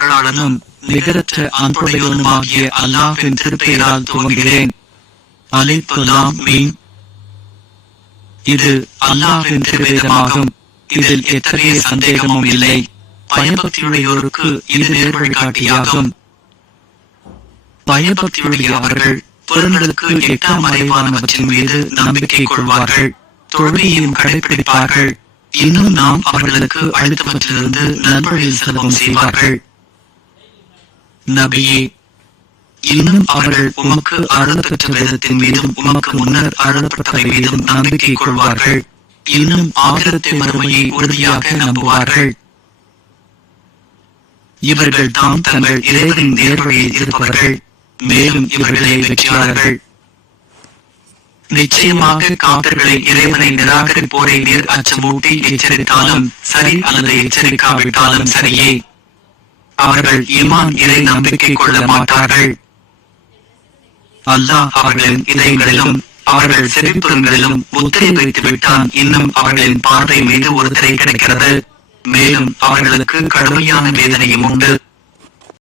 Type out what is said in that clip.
அருளாளனும் நிகரற்ற அன்புடையவனுமாகிய அல்லாஹ்வின் திருப்பெயரால் துவங்குகிறேன். அலிஃப் லாம் மீம். இது அல்லாஹ்வின் திருவேதமாகும். இதில் எத்தகைய சந்தேகமும் இல்லை. பயபக்தியுடையோருக்கு இது நேர்வழிகாட்டியாகும். பயபக்தியுடைய அவர்கள் புறங்களுக்கு எட்டாம் மறைவானவற்றின் மீது நம்பிக்கை கொள்வார்கள், தொழுகையையும் கடைபிடிப்பார்கள். இன்னும் நாம் அவர்களுக்கு அளித்தவற்றிலிருந்து நல்வழியில் செலவும் செய்வார்கள். நபியே, இன்னும் அவர்கள் உமக்கு அருளப்பெற்ற வேதத்தின் மீதும் உமக்கு முன்னர் அருளப்பட்டவை மீதும் நம்பிக்கை கொள்வார்கள். இன்னும் ஆகிரத்தை மறுமையை உறுதியாக நம்புவார்கள். இவர்கள் தாம் தங்கள் இறைவனின் நேர்வழியில் இருப்பவர்கள். மேலும் இவர்களே வெற்றியாளர்கள். நிச்சயமாக காதர்களை இறைவனை நிராகரிப்போரை நேர் அச்சமூட்டி எச்சரித்தாலும் சரி அல்லது எச்சரிக்காவிட்டாலும் சரியே, அவர்கள் ஈமான் இறை நம்பிக்கை கொள்ள மாட்டார்கள். அல்லாஹ் அவர்களின் இதயங்களிலும் அவர்கள் செவிப்புறங்களிலும் முத்திரை வைத்து விட்டான். இன்னும் அவர்களின் பார்வை மீது ஒரு திரை கிடைக்கிறது. மேலும் அவர்களுக்கு கடுமையான வேதனையும் உண்டு.